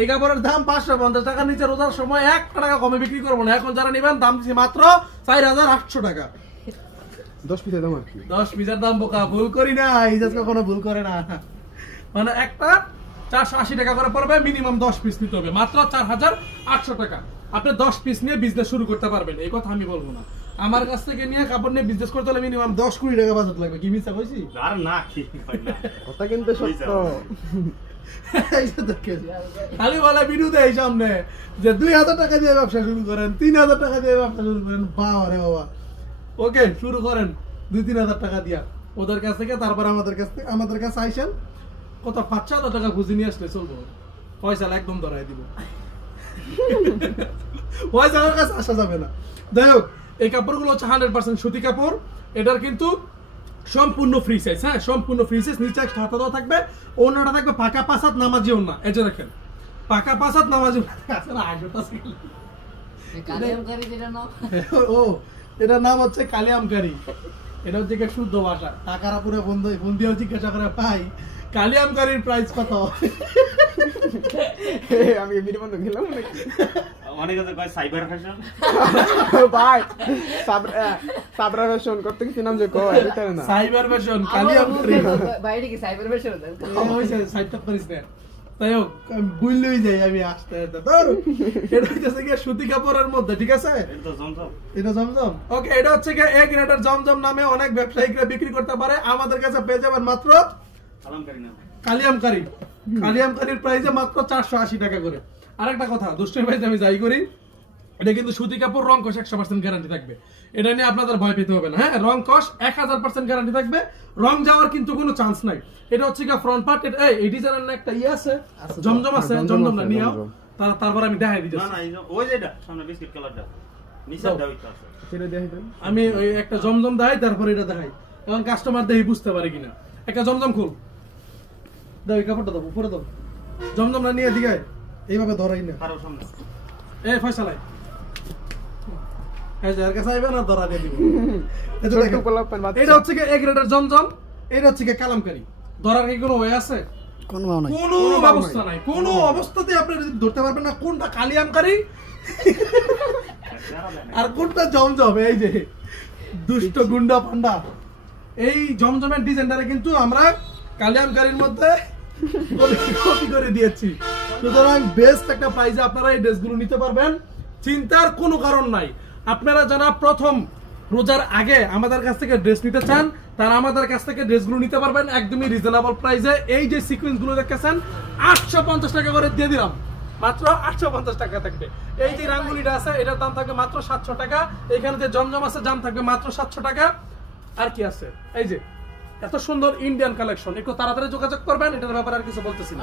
এই কাপড়ের দাম 550 টাকা, নিচে রোজার সময় 1 টাকা কমে বিক্রি করবো না। এখন যারা নেবেন দাম দিচ্ছি মাত্র 4800 টাকা। 10 পিসের দাম আর কি? 10 পিসের দাম বোকা, ভুল করি না, ইজাজ কখনো ভুল করে না। মানে একটা 480 টাকা করে পড়বে, মিনিমাম 10 পিস নিতে হবে, মাত্র 4800 টাকা। আপনি 10 পিস নিয়ে বিজনেস শুরু করতে পারবেন, এই কথা আমি বলবো না। আমার কাছ থেকে নিয়ে কাপড় নিয়ে বিজনেস করতে হলে মিনিমাম 10 কোটি টাকা বাজেট লাগবে। কি মিথ্যা কইছি? আর না কি হয় না, কথা কিন্তু সত্য। খালি বলে ভিডিওতে এই সামনে যে 2000 টাকা দিয়ে ব্যবসা শুরু করেন, 3000 টাকা দিয়ে ব্যবসা শুরু করেন। বাবা রে বাবা, ওকে শুরু করেন 2-3000 টাকা দিয়া ওদের কাছ থেকে, তারপর আমাদের কাছে আইসেন, কত 5-6 টাকা খুঁজে নিয়ে আসলে চলবো, পয়সা একদম ধরাই দিব। পয়সা আমার কাছে আসা যাবে না। যাই হোক, এই কাপড়গুলো হচ্ছে 100% সুতি কাপড়। এটার কিন্তু সম্পূর্ণ ফ্রি সাইজ, হ্যাঁ সম্পূর্ণ ফ্রি সাইজ। নিচে একটা হাতা দেওয়া থাকবে, ওনাটা থাকবে পাকা 5 হাত নামাজি ওনা। এই যে দেখেন পাকা 5 হাত নামাজি ওনা। ও এটার নাম হচ্ছে কালিয়ামকারি। এটা হচ্ছে শুদ্ধ ভাষা, টাকারা পুরো বন্ধু জিজ্ঞাসা করে ভাই কালিয়ামকারির প্রাইস কত? আমি এমনি বন্ধ গেলাম নাকি? অনেকে তো কয় সাইবার ফ্যাশন। ভাই সাবরা ফ্যাশন করতে কি নাম যে কয় এটা না, সাইবার ফ্যাশন কালিয়ামকারি। ভাই এটা কি সাইবার ফ্যাশন? ওই সাইটটা করিস না। তাই হোক, বুঝলেই যাই আমি আসতে আসতে। ধরো এটা হচ্ছে কি সুতি কাপড়ের মধ্যে, ঠিক আছে? এটা জমজম। ওকে, এটা হচ্ছে কি এ গ্রেডের জমজম নামে অনেক ব্যবসায়িকরা বিক্রি করতে পারে। আমাদের কাছে পেয়ে যাবেন মাত্র কালিয়ামকারি। কালিয়ামকারির প্রাইসে মাত্র 480 টাকা করে। আরেকটা কথা, দুষ্টুমি ভাই আমি যাই করি, এটা কিন্তু সুতি কাপড়, রং কষ 100% গ্যারান্টি থাকবে। এটা নিয়ে আপনাদের ভয় পেতে হবে না। হ্যাঁ, রং কষ 1000% গ্যারান্টি থাকবে, রং যাওয়ার কিন্তু কোনো চান্স নাই। এটা হচ্ছে কি ফ্রন্ট পার্ট, এই ডিজাইনের না একটা ইয়ে আছে, জমজম আছে, জমজম না নিও, তারপর আমি দেখাই দিচ্ছি। না না, ওই যেটা সামনে বিস্কিট কালারটা নিচেরটা ওইটা আছে, সেটা দেখাই দেন। আমি ওই একটা জমজম দেখাই, তারপর এটা দেখাই, কারণ কাস্টমার দেখি বুঝতে পারে কিনা। একটা জমজম খুল দাও, এই কাপড়টা দাও, উপরে দাও, জমজম না নিয়ে দিকে এইভাবে ধরাই না। আরো সামনে এই ফয়সালাই এই যে আর কাছে আইবে না, ধরা দিয়ে দিব। এটা হচ্ছে কি এক গ্রেডের জমজম, এটা হচ্ছে কি কালামকারি। ধরার কি কোনো ওয়ে আছে? কোনো ব্যবস্থা নাই, কোনো অবস্থাতে আপনি ধরতে পারবেন না কোনটা কালিয়ামকারি আর কোনটা জমজম। এই যে দুষ্ট গুন্ডা পান্ডা, এই জমজমের ডিজাইনটারে কিন্তু আমরা কালিয়ামকারির মধ্যে কপি করে দিয়েছি। সুতরাং বেস্ট একটা প্রাইসে আপনারা এই ড্রেসগুলো নিতে পারবেন, চিন্তার কোনো কারণ নাই। আপনারা যারা প্রথম রোজার আগে আমাদের কাছ থেকে ড্রেস নিতে চান, তারা আমাদের কাছ থেকে ড্রেসগুলো নিতে পারবেন একদমই রিজনেবল প্রাইসে। এই যে সিকোয়েন্সগুলো দেখতেছেন 850 টাকা করে দিয়ে দিলাম, মাত্র 850 টাকা থাকবে। এই যে রাঙ্গুলিটা আছে, এটার দাম থাকবে মাত্র 700 টাকা। এখানে যে জমজম আছে, দাম থাকবে মাত্র 700 টাকা। আর কি আছে, এই যে এত সুন্দর ইন্ডিয়ান কালেকশন, একটু তাড়াতাড়ি যোগাযোগ করবেন, এটার ব্যাপারে আর কিছু বলতেছি না।